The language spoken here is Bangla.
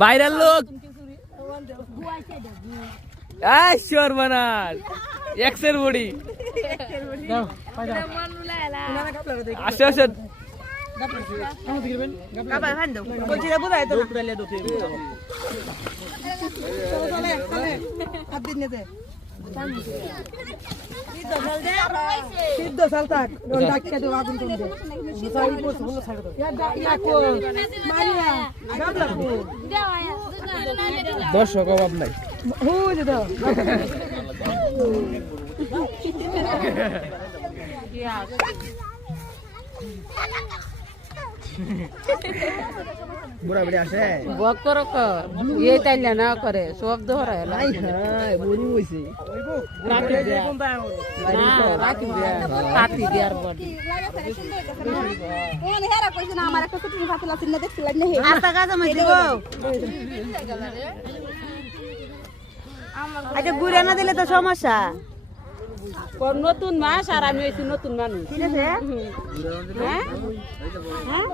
বাইরের লোক সর্বনাশ এক্সের বডি আসে আসে দর্শক অভাব নাই বুড়া বুড়ি আসে বকর এই তাইলে না করে সব দহরায় নাই হ্যাঁ বড়ি হইছে রাখি দেয়া না রাখি দেয়া কাটি দেয়ার বডি ওনে হেরা কইছ না আমার একটা ছুটি ফাতলা চিন্না দেখছিলাম না হে আটা গাছ আমি দিব আচ্ছা গুড়া না দিলে তো সমস্যা নতুন মাস আর আমি হইছি নতুন মানুষ ঠিক আছে হ্যাঁ